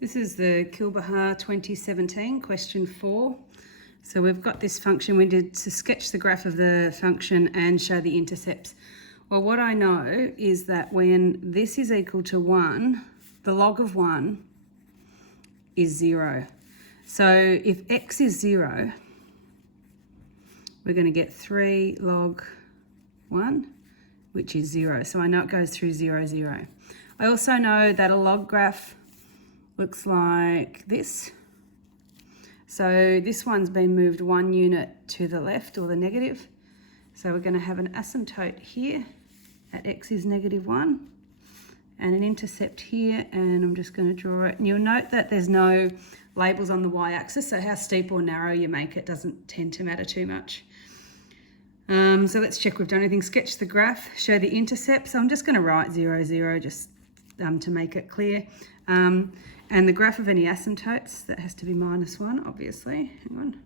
This is the Kilbaha 2017, question 4. So we've got this function. We did to sketch the graph of the function and show the intercepts. Well, what I know is that when this is equal to 1, the log of 1 is 0. So if x is 0, we're going to get 3 log 1, which is 0. So I know it goes through 0, 0. I also know that a log graph looks like this. So this one's been moved 1 unit to the left, or the negative. So we're going to have an asymptote here at x is -1 and an intercept here, and I'm just going to draw it. And you'll note that there's no labels on the y-axis, so how steep or narrow you make it doesn't tend to matter too much. So let's check we've done anything. Sketch the graph, show the intercept. So I'm just going to write 0, 0 just to make it clear. And the graph of any asymptotes, that has to be -1, obviously. Hang on,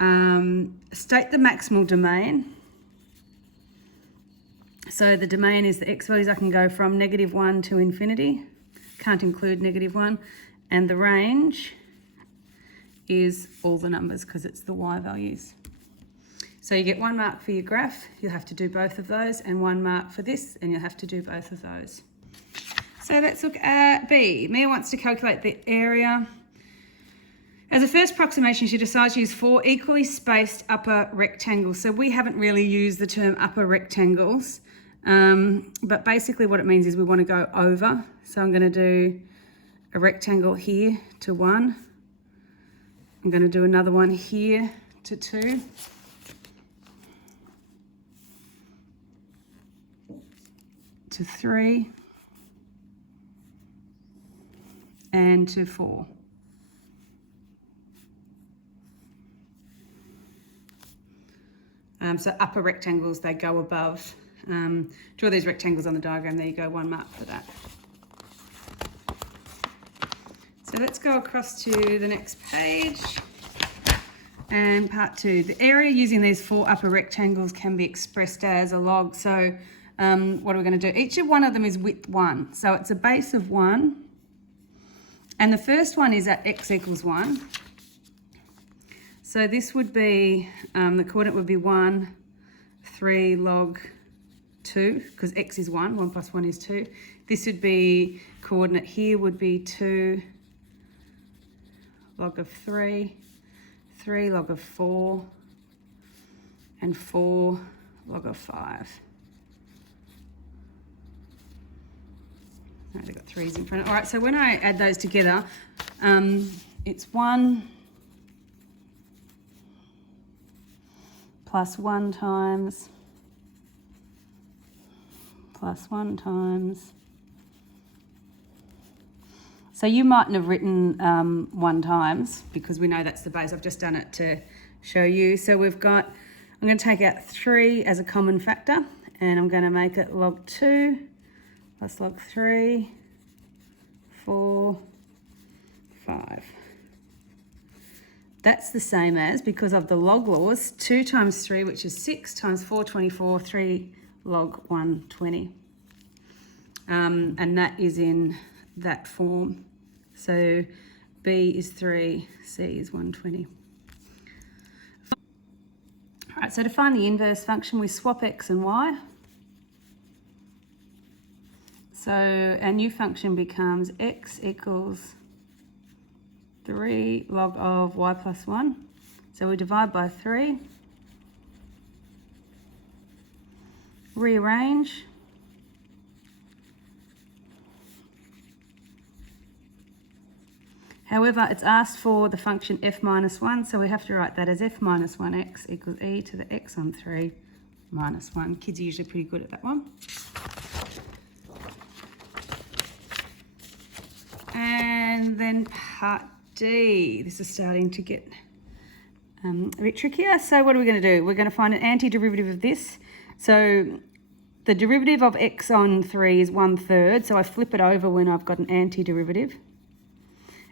-1. State the maximal domain. So the domain is the x values. I can go from -1 to infinity. Can't include -1. And the range is all the numbers because it's the y values. So you get 1 mark for your graph. You'll have to do both of those, and 1 mark for this, and you'll have to do both of those. So let's look at B. Mia wants to calculate the area. As a first approximation, she decides to use 4 equally spaced upper rectangles. So we haven't really used the term upper rectangles, but basically what it means is we want to go over. So I'm going to do a rectangle here to 1. I'm going to do another one here to 2. To 3. And to 4. So upper rectangles, they go above. Draw these rectangles on the diagram. There you go, 1 mark for that. So let's go across to the next page. And part 2. The area using these 4 upper rectangles can be expressed as a log. So what are we going to do? Each of one of them is width 1. So it's a base of 1. And the first one is at x equals 1. So this would be, the coordinate would be 1, 3 log 2, because x is 1, 1 plus 1 is 2. This would be, coordinate here would be 2 log of 3, 3 log of 4, and 4 log of 5. They've got 3's in front. All right, so when I add those together, it's 1 plus 1 times plus 1 times. So you mightn't have written 1 times because we know that's the base. I've just done it to show you. So we've got, I'm going to take out 3 as a common factor, and I'm going to make it log 2 plus log 3, 4, 5. That's the same as, because of the log laws, 2 times 3, which is 6, times 4, 24, 3 log 1, 20. And that is in that form. So B is 3, C is 120. All right, so to find the inverse function, we swap x and y. So our new function becomes x equals 3 log of y plus 1. So we divide by 3. Rearrange. However, it's asked for the function f minus 1, so we have to write that as f minus 1x equals e to the x on 3 minus 1. Kids are usually pretty good at that one. And then part D. This is starting to get a bit trickier. So what are we going to do? We're going to find an antiderivative of this. So the derivative of x on 3 is 1/3. So I flip it over when I've got an antiderivative.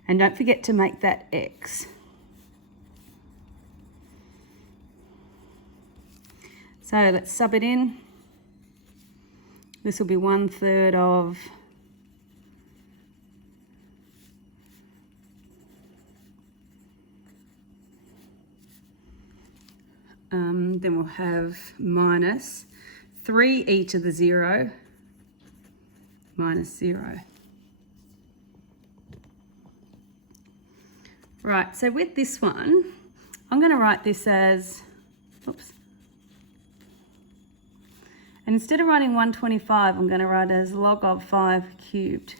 And don't forget to make that x. So let's sub it in. This will be 1/3 of Then we'll have minus 3e to the 0 minus 0. Right, so with this one, I'm going to write this as, oops. And instead of writing 125, I'm going to write as log of 5 cubed.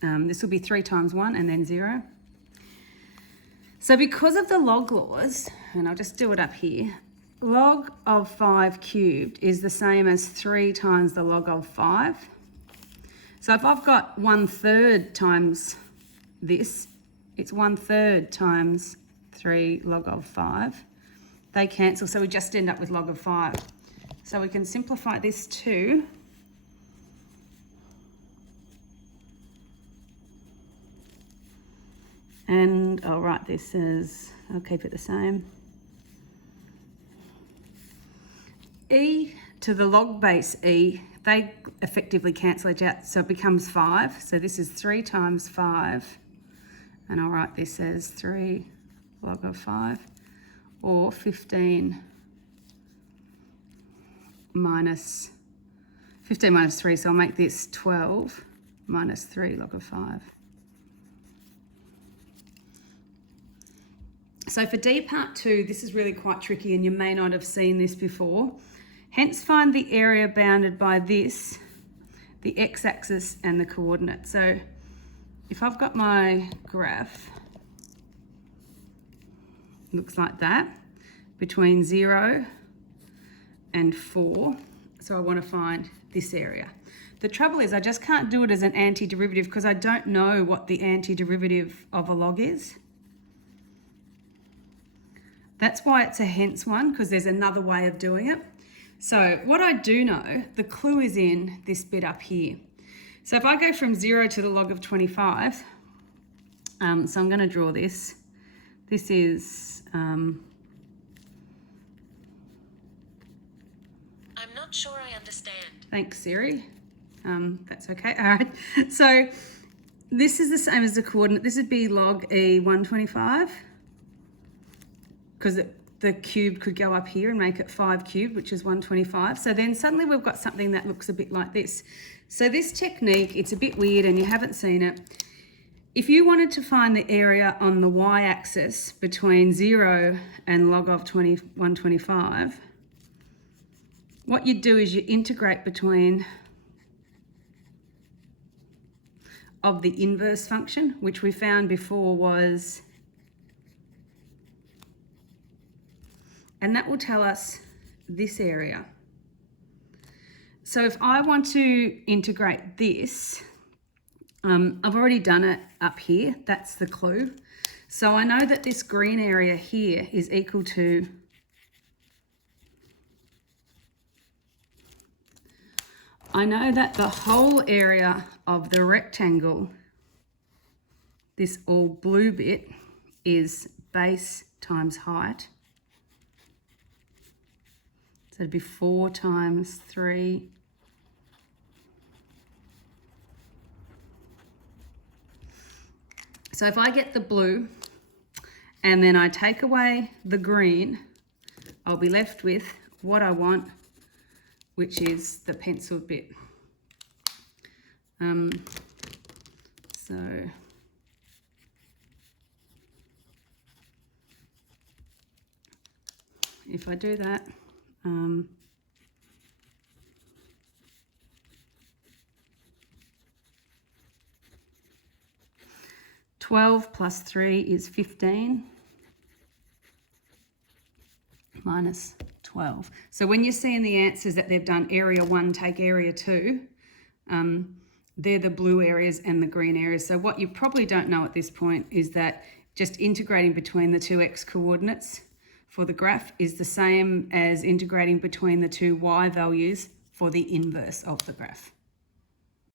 This will be 3 times 1 and then 0. So because of the log laws, and I'll just do it up here, log of 5 cubed is the same as 3 times the log of 5. So if I've got 1/3 times this, it's 1/3 times 3 log of 5. They cancel, so we just end up with log of 5. So we can simplify this too. And I'll write this as, I'll keep it the same. E to the log base e, they effectively cancel each out, so it becomes 5. So this is 3 times 5, and I'll write this as 3 log of 5, or 15 minus 3, so I'll make this 12 minus 3 log of 5. So for D part 2, this is really quite tricky and you may not have seen this before. Hence find the area bounded by this, the x-axis and the coordinate. So if I've got my graph, looks like that, between 0 and 4. So I want to find this area. The trouble is I just can't do it as an antiderivative because I don't know what the antiderivative of a log is. That's why it's a hence one, because there's another way of doing it. So what I do know, the clue is in this bit up here. So if I go from 0 to the log of 25, so I'm going to draw this. This is... I'm not sure I understand. Thanks, Siri. That's okay. All right. So this is the same as the coordinate. This would be log E 125. Because the cube could go up here and make it 5 cubed, which is 125. So then suddenly we've got something that looks a bit like this. So this technique, it's a bit weird and you haven't seen it. If you wanted to find the area on the y-axis between 0 and log of 125, what you'd do is you integrate between of the inverse function, which we found before was... and that will tell us this area. So if I want to integrate this, I've already done it up here, that's the clue. So I know that this green area here is equal to I know that the whole area of the rectangle, this all blue bit, is base times height. So it'd be 4 times 3. So if I get the blue and then I take away the green, I'll be left with what I want, which is the penciled bit. So if I do that, 12 plus 3 is 15 minus 12. So when you're seeing the answers that they've done area 1, take area 2, they're the blue areas and the green areas. So what you probably don't know at this point is that just integrating between the two x coordinates for the graph is the same as integrating between the two y values for the inverse of the graph.